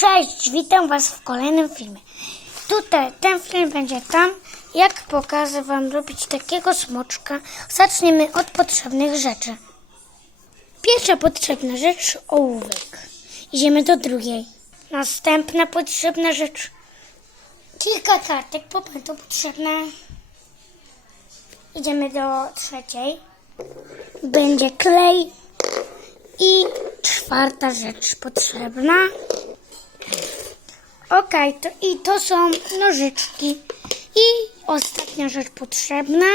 Cześć, witam Was w kolejnym filmie. Tutaj ten film będzie tam, jak pokażę Wam robić takiego smoczka. Zaczniemy od potrzebnych rzeczy. Pierwsza potrzebna rzecz ołówek. Idziemy do drugiej. Następna potrzebna rzecz. Kilka kartek po potrzebne. Idziemy do trzeciej. Będzie klej. I czwarta rzecz potrzebna. Okej, to, i to są nożyczki. I ostatnia rzecz potrzebna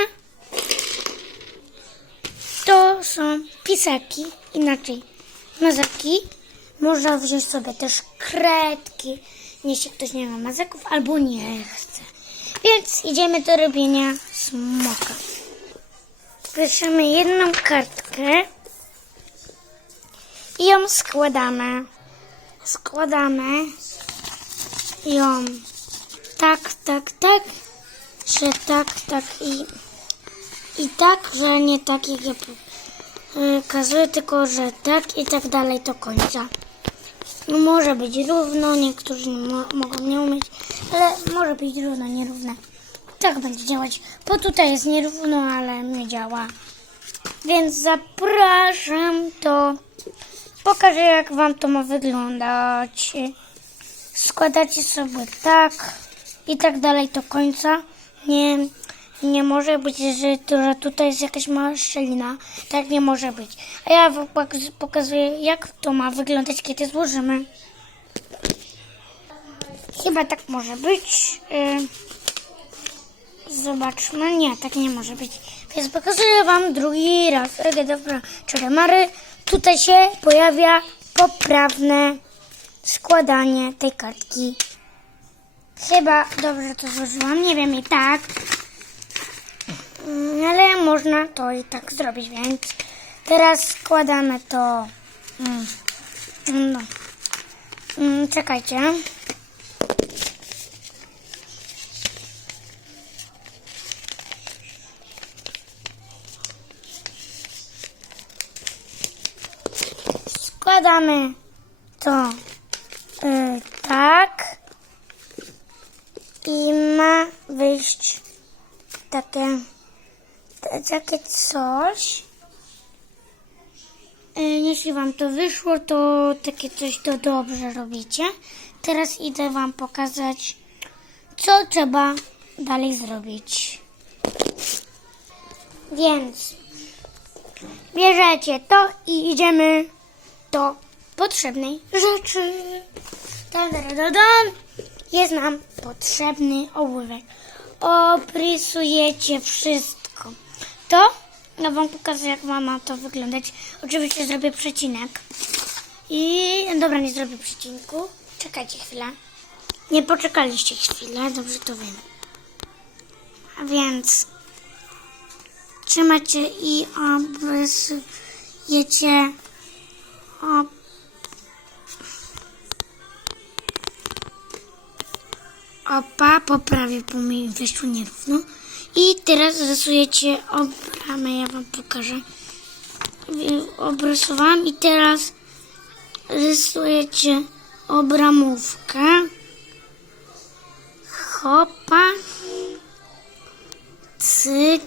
to są pisaki, inaczej mazaki. Można wziąć sobie też kredki, jeśli ktoś nie ma mazaków albo nie chce. Więc idziemy do robienia smoka. Bierzemy jedną kartkę i ją składamy. Składamy ją tak, tak, tak, że tak, tak i, i tak, że nie tak jak ja pokazuję, tylko że tak i tak dalej do końca. No może być równo, niektórzy nie mo- mogą nie umieć, ale może być równo, nierówne. Tak będzie działać, bo tutaj jest nierówno, ale nie działa. Więc zapraszam to. Pokażę jak wam to ma wyglądać. Składacie sobie tak i tak dalej do końca. Nie, nie może być, że, że tutaj jest jakaś mała szczelina. Tak nie może być. A ja wam pok- pokazuję jak to ma wyglądać, kiedy złożymy. Chyba tak może być. Y, Zobaczmy. Nie, tak nie może być. Więc pokazuję Wam drugi raz. Ege, dobra, czeremary. Tutaj się pojawia poprawne składanie tej kartki. Chyba dobrze to złożyłam. Nie wiem i tak. Mm, Ale można to i tak zrobić, więc teraz składamy to. Mm, No. Mm, Czekajcie. Składamy to y, tak i ma wyjść takie, takie coś. Y, jeśli Wam to wyszło, to takie coś to dobrze robicie. Teraz idę Wam pokazać, co trzeba dalej zrobić. Więc bierzecie to i idziemy do potrzebnej rzeczy. Dan. Jest nam potrzebny ołówek. Obrysujecie wszystko. To ja wam pokażę, jak ma to wyglądać. Oczywiście zrobię przecinek. I dobra, nie zrobię przecinku. Czekajcie chwilę. Nie poczekaliście chwilę, dobrze to wiem. A więc trzymacie i obrysujecie o, opa, poprawię, bo mi wyszło nierówno. I teraz rysujecie obramę, ja wam pokażę. Obrysowałam i teraz rysujecie obramówkę. Hopa. Cyk.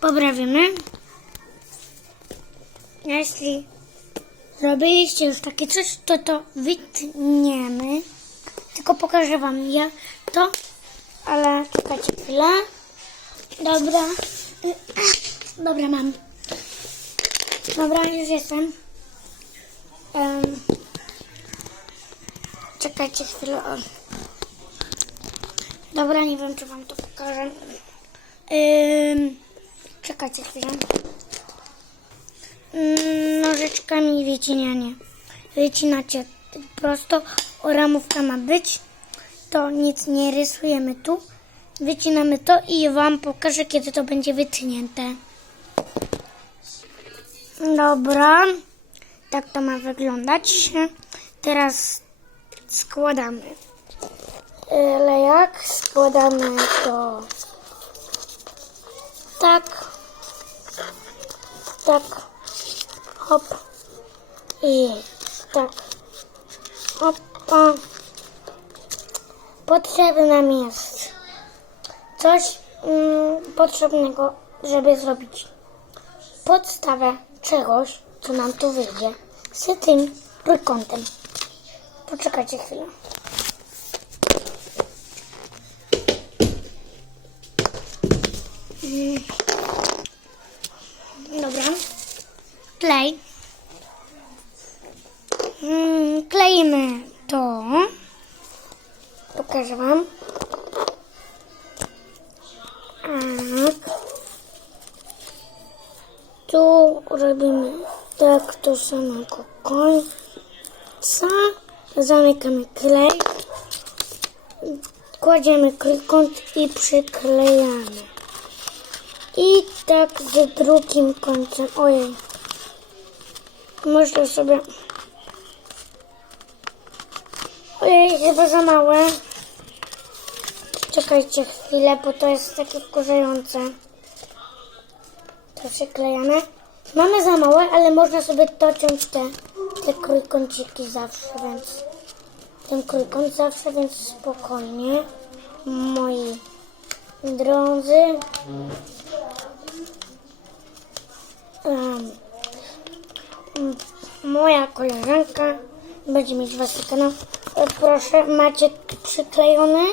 Poprawimy. Jeśli zrobiliście już takie coś, to to wytniemy. Tylko pokażę wam ja to, ale czekajcie chwilę. Dobra. Dobra, mam. Dobra, już jestem. Em, czekajcie chwilę. O. Dobra, nie wiem, czy wam to pokażę. Ym, czekajcie chwilę. Mm, nożyczkami wycinanie. Wycinacie prosto, ramówka ma być. To nic nie rysujemy tu. Wycinamy to i Wam pokażę, kiedy to będzie wytnięte. Dobra. Tak to ma wyglądać. Teraz składamy. Ale jak składamy to tak, tak, hop i tak, Opa. Potrzebny nam jest coś mm, potrzebnego, żeby zrobić podstawę czegoś, co nam tu wyjdzie z tym trójkątem. Poczekajcie chwilę. Mm. Dobra. Klej. Mm, kleimy to. Wam. Tak. Tu robimy tak do samego końca. Zamykamy klej. Kładziemy trójkąt i przyklejamy. I tak z drugim końcem. Ojej. Można sobie. Ojej, chyba za małe. Czekajcie chwilę, bo to jest takie wkurzające. To przyklejamy. Mamy za małe, ale można sobie dociąć te, te trójkąciki zawsze, więc ten trójkąt zawsze, więc spokojnie. Moi drodzy. Em, m, moja koleżanka będzie mieć was kanał. E, Proszę, macie przyklejone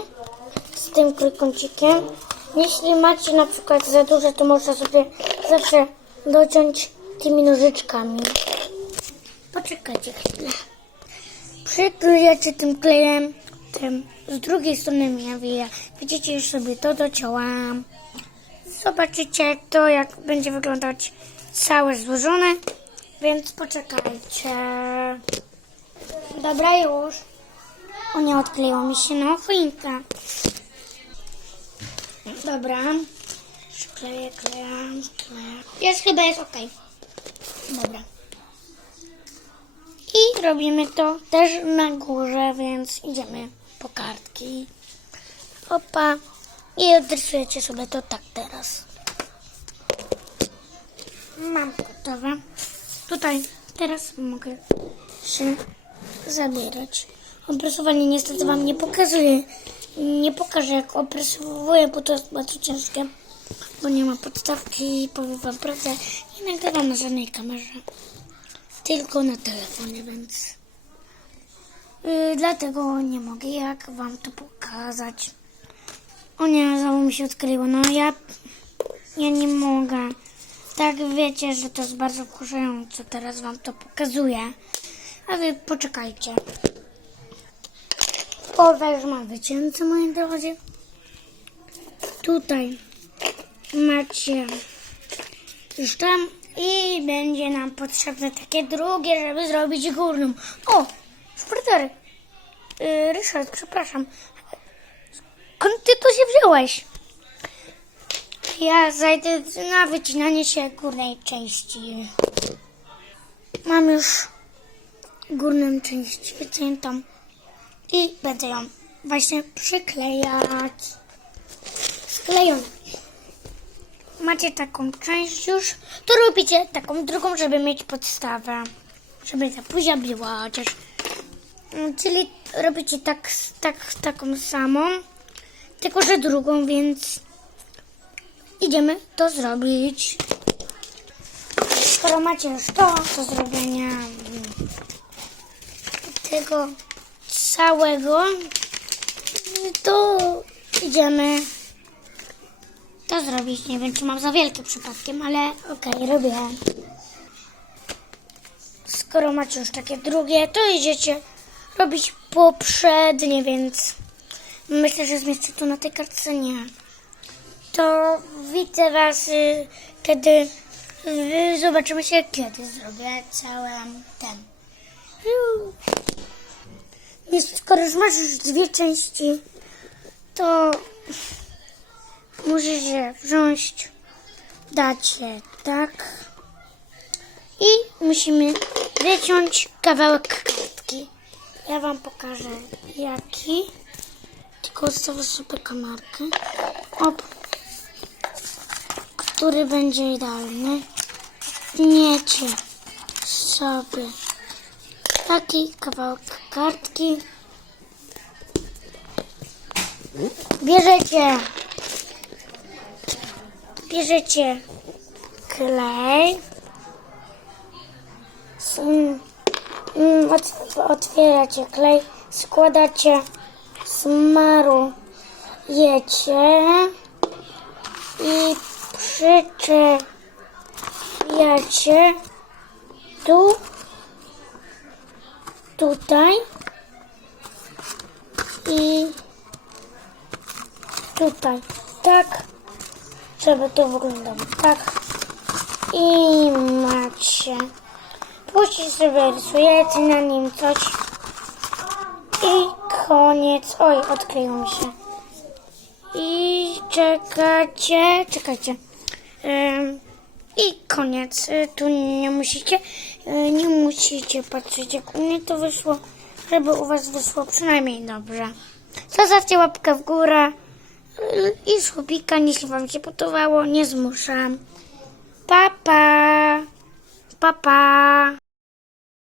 tym trójkącikiem. Jeśli macie na przykład za duże, to można sobie zawsze dociąć tymi nożyczkami. Poczekajcie chwilę. Przyklejecie tym klejem, tym z drugiej strony wija. Widzicie, już sobie to dociąłam. Zobaczycie to, jak będzie wyglądać całe złożone, więc poczekajcie. Dobra, już. O, nie odkleiło mi się no choinka. Dobra. Kleję, kleję, kleję. Jest chyba jest ok. Dobra. I robimy to też na górze, więc idziemy po kartki. Opa. I odrysujecie sobie to tak teraz. Mam gotowe. Tutaj teraz mogę się zabierać. Opresowanie niestety Wam nie pokazuję. Nie pokażę jak opresowuję, bo to jest bardzo ciężkie. Bo nie ma podstawki i powiem Wam prawdę. Nie nagrywam na żadnej kamerze. Tylko na telefonie, więc... Yy, dlatego nie mogę jak Wam to pokazać. O nie, znowu mi się odkryło. No ja... Ja nie mogę. Tak wiecie, że to jest bardzo wkurzające. Teraz Wam to pokazuję. A Wy poczekajcie. Poza już mam wycięte, moi drodzy. Tutaj macie już tam i będzie nam potrzebne takie drugie, żeby zrobić górną. O, Fryderyk. Yy, Ryszard, przepraszam. Skąd ty to się wziąłeś? Ja zajdę na wycinanie się górnej części. Mam już górną część wyciętą i będę ją właśnie przyklejać. Sklejona. Macie taką część już, to robicie taką drugą, żeby mieć podstawę. Żeby ta buzia była chociaż. Mm, Czyli robicie tak, tak, taką samą, tylko że drugą, więc idziemy to zrobić. Skoro macie już to do zrobienia mm, tego całego, to idziemy to zrobić. Nie wiem, czy mam za wielkie przypadkiem, ale okej, robię. Skoro macie już takie drugie, to idziecie robić poprzednie, więc myślę, że zmieszczę to na tej kartce nie. To widzę Was, y, kiedy y, zobaczymy się, kiedy zrobię cały ten. Więc skoro już masz już dwie części, to musisz je wziąć, dać je tak i musimy wyciąć kawałek kartki. Ja Wam pokażę jaki. Tylko ustawię sobie kamerkę. Op. Który będzie idealny. Tniecie sobie taki kawałek kartki. Bierzecie. Bierzecie klej. Mm, mm, ot- Otwieracie klej, składacie, smarujecie i przyczepiacie tu, tutaj i tutaj. Tak, żeby to wyglądało. Tak. I macie. Później sobie rysujecie na nim coś. I koniec. Oj, odkleiło mi się. I czekacie, czekajcie. Ym, I koniec. Y, Tu nie musicie, y, nie musicie patrzeć jak u mnie to wyszło, żeby u was wyszło przynajmniej dobrze. Zostawcie łapkę w górę y, i subika, jeśli wam się podobało, nie zmuszam. Pa, pa. Pa, pa.